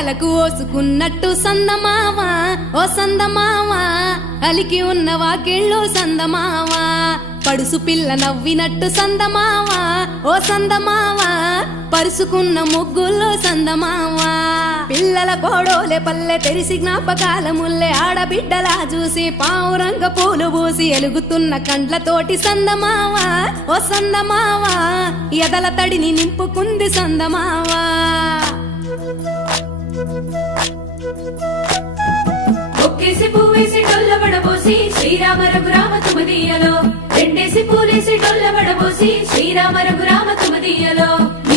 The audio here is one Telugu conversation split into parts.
తలకు ఓసుకున్నట్టు సందమావా ఓ సందమావా అలికి ఉన్న వాకిళ్ళు సందమావా పడుసు పిల్ల నవ్వినట్టు సందమావా ఓ సందమావా పరుసుకున్న ముగ్గుల్లో సందమావా పిల్లల కోడోలే పల్లె తెరిసి జ్ఞాపకాల ముల్లె ఆడబిడ్డలా చూసి పావురంగ పూలు పూసి ఎలుగుతున్న కండ్లతోటి సందమావా ఓ సందమావా ఎదల తడిని నింపుకుంది సందమావా ఒక్కేసి పువ్వేసి డొల్లబడబోసి శ్రీరామ రఘురామ తుమదీయలో రెండేసి పూలేసి డొల్లబడబోసి శ్రీరామ రఘురామ తుమదీయలో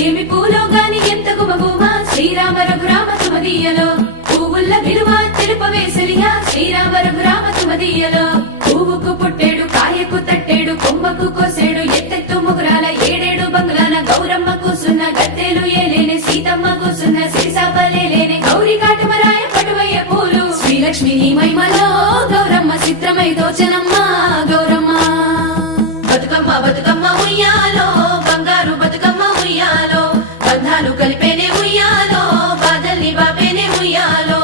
ఏమి పూలో గాని ఎంత గుమగుమ శ్రీరామ రఘురామ తుమదీయలో పువ్వుల్ల విలువ తెలుపవేసలియా శ్రీరామ రఘురామ తుమదీయలో పువ్వుకు పుట్టేడు కాయకు తట్టేడు కొమ్మకు కోసేడు ఎత్తెత్తు ముగురాల ఏడేడు బంగులాన గౌరమ్మ కూసున్న గత్తెలు ఏలేనే సీతమ్మ కూసున్న సిరిసాపలేలేనే గౌరీ కాటమరాయ పటువయ్య పూలు శ్రీలక్ష్మి మహిమలో గౌరమ్మ చిత్రమై దోచనమ్మ గౌరమ్మ బతుకమ్మ బతుకమ్మ ఉయ్యాలో బంగారు బతుకమ్మ ఉయ్యాలో బంధాలు కలిపేనే ఉయ్యాలో బాధల్ని బాపేనే ఉయ్యాలో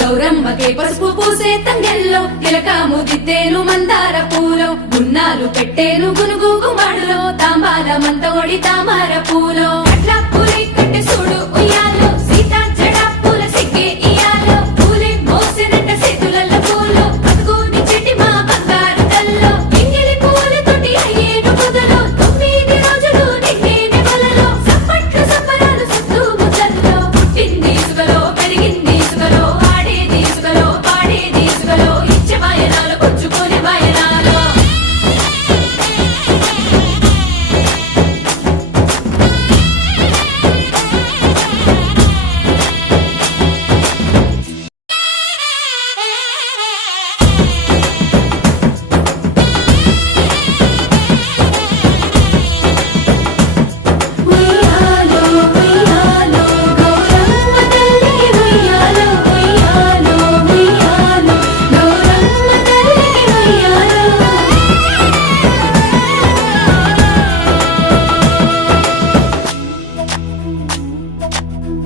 గౌరమ్మకే పసుపు పూసే తంగెల్లో తిలకాము దిద్దేను మందార పూలో గున్నాలు పెట్టేను గునుగు గుమాడులో తాంబాల మంతొడి తామర పూలో అట్లా పూలే కట్టె చూడు ఉయ్యాలో సీతా జడా పూల సిగ్గే ఇయాలో పూలే మోసినట్ట చేతులల్ల పూలో అదుగుని చెట్టి మా బంగారు తల్లో ఎంగిలి పూలతోటి అయ్యేను పొదలో 9 రోజులు నిన్నేనే వలలో సప్పట్లు సప్పరాలు సత్తు ముద్దల్లో పుట్టింది సుగలో పెరిగింది సుగలో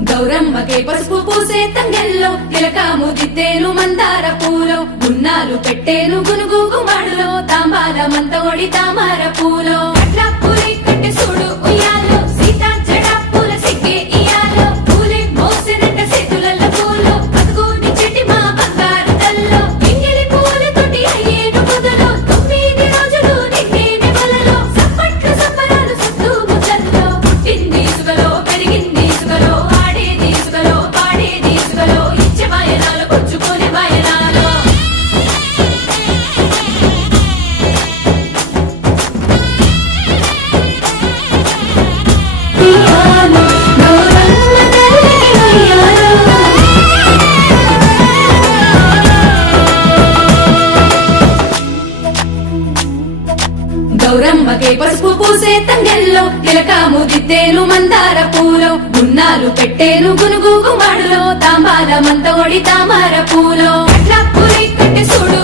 గౌరమ్మకే పసుపు పూసే తంగెల్లో తిలకాము దిద్దేను మందార పూలో గున్నాలు పెట్టేను గునుగు గుమాడులో తాంబాల మంతొడి తామర పూలో అట్లా పూలే కట్టె చూడు ఉయ్యాలో సీతా జడా పూల సిగ్గే ఇయాలో పూలే మోసినట్ట చేతులల్ల పూలో అదుగుని చెట్టి మా బంగారు తల్లో ఎంగిలి పూలతోటి అయ్యేను పొదలో 9 రోజులు నిన్నేనే వలలో సప్పట్లు సప్పరాలు సత్తు ముద్దల్లో పుట్టింది సుగలో పెరిగింది సుగలో గౌరమ్మకే పసుపు పూసే తంగెల్లో తిలకాము దిద్దేను మందార పూలో గున్నాలు పెట్టేను గునుగు గుమాడులో తాంబాల మంతొడి తామర పూలో అట్లా పూలే కట్టె చూడు